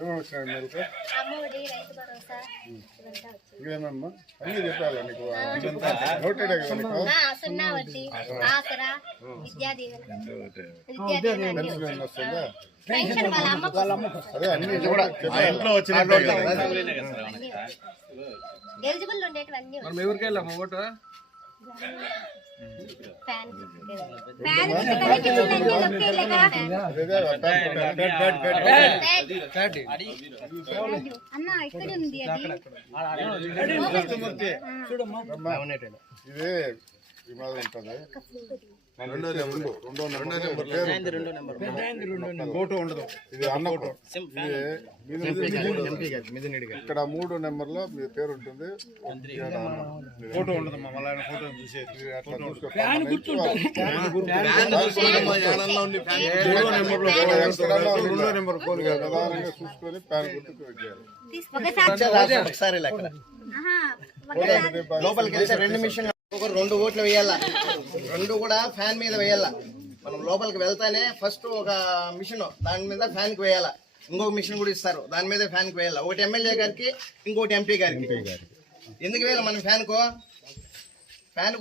ఏమొచ్చినాయి మీకు? అమ్మఒడి, రైతు భరోసా ఇవేనమ్మా అన్నీ చెప్పాలా నీకు? నోటెడే కదా నీకు? సున్నా వడ్డీ, ఆసరా, విద్యా దీవెన, పెన్షన్ ఏమన్నా వస్తుందా? పెన్షన్ వాళ్ళ అమ్మకు అదే అన్ని కూడా ఇంట్లో వచ్చిన ఎలిజిబుల్ ఉండేటివన్నీ మనం ఎవరికి వెళ్ళాము ఓటు ఫ్యాన్ అన్న ఇక్కడ ఉంది అది ఇదే ఈ మాదిరి ఉంటుంది. రెండో నెంబర్ ఫోటో ఉండదు. ఇది అన్నకు ఇక్కడ 3 నెంబర్లో మీ పేరు ఉంటుంది. ఫోటో ఉండదు. మళ్ళీ ఆయన ఫోటో చూసేది అట్లా చూసుకో. రెండో నెంబర్ ఫోన్ కాదు. ప్రధానంగా చూసుకొని ప్యాన్ గుర్తుకు వచ్చారు. ఒకసారి లోపలికి వెళ్తే 2 మిషన్ 2 ఓట్లు వేయాల. 2 కూడా ఫ్యాన్ మీద వేయాల. మనం లోపలికి వెళ్తానే ఫస్ట్ ఒక మిషన్ దాని మీద ఫ్యాన్ కి వేయాల. ఇంకొక మిషన్ కూడా ఇస్తారు, దాని మీద ఫ్యాన్ కి వేయాల. ఒకటి ఎమ్మెల్యే గారికి, ఇంకోటి ఎంపీ గారికి. ఎందుకు వేయాలి మనం ఫ్యాన్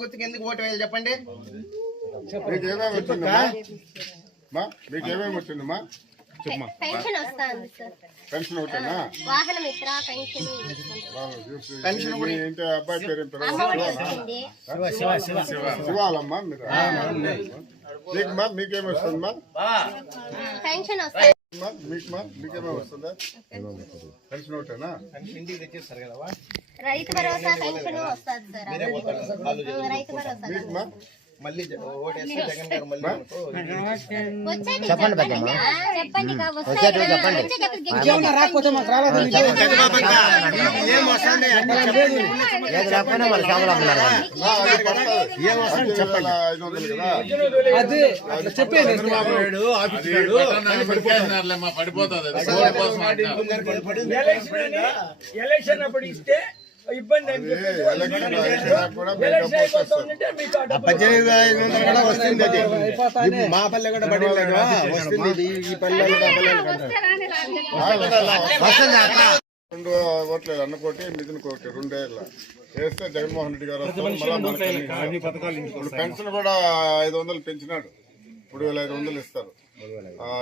గుర్తుకి ఎందుకు ఓటు వేయాలి చెప్పండి? మీకేమేమి వచ్చిందమ్మా? మీకేమేమి వచ్చిందమ్మా? పెన్షన్ వస్తుంది సార్. పెన్షన్ ఒకటేనా? వాహన మిత్ర పెన్షన్ ఏంటి అబ్బాయి పేరు ఏం పేరు? అమ్మఒడి వస్తుంది. శివాలమ్మా మీరు? మీకేమి వస్తుందమ్మా? పెన్షన్ వస్తుంది. మీకేమేమి వస్తుందా? పెన్షన్ ఒకటేనా? ఇంటికి తెచ్చేస్తారు కదా. రైతు భరోసా పెన్షన్ వస్తుంది సార్. రైతు భరోసా మళ్ళీ ఓటేస్తే జగన్ గారు మళ్ళీ చెప్పండి ఎలక్షన్ అప్పుడు ఇస్తే ఇబ్బంది మా పల్లె కూడా పడి వస్తుంది. ఈ పల్లె 2 ఓట్లేదు. అన్నకోటి, నిధుని కోటి 2 ఏళ్ళ వేస్తే జగన్మోహన్ రెడ్డి గారు ఇప్పుడు పెన్షన్ కూడా 500 పెంచినాడు. 3,500 ఇస్తారు.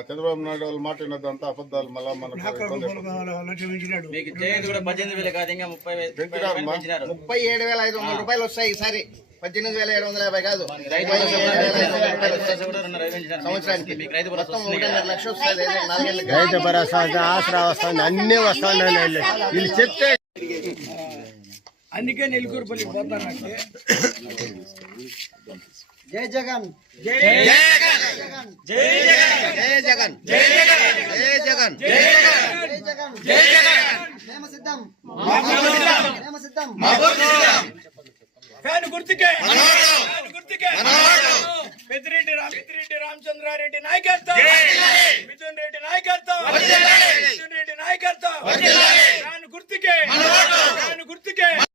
చంద్రబాబు నాయుడు వాళ్ళ మాట వినద్దు, అంతా అబద్ధాలు. మళ్ళా మనకు 37,500 రూపాయలు వస్తాయి ఈసారి. 18,750 కాదు, సంవత్సరానికి మొత్తం 1.5 లక్షలు వస్తుంది. 4 ఏళ్ళకి రైతు భరోసా, ఆసరా వస్తుంది, అన్ని వస్తాయి. వీళ్ళు చెప్తే అందుకే నెల్లూరుపల్లి పోతానంటే జై జగన్, జై జగన్, జై జగన్, జై జగన్, జై జగన్, జై జగన్, సిద్ధం, సిద్ధం, ఫ్యాన్ గుర్తుకే, గుర్తుకే పెద్దిరెడ్డి రామచంద్రారెడ్డి నాయకత్వం, మిథున్ రెడ్డి నాయకత్వం, మిథున్ రెడ్డి నాయకత్వం, ఫ్యాన్ గుర్తుకే, ఫ్యాన్ గుర్తుకే.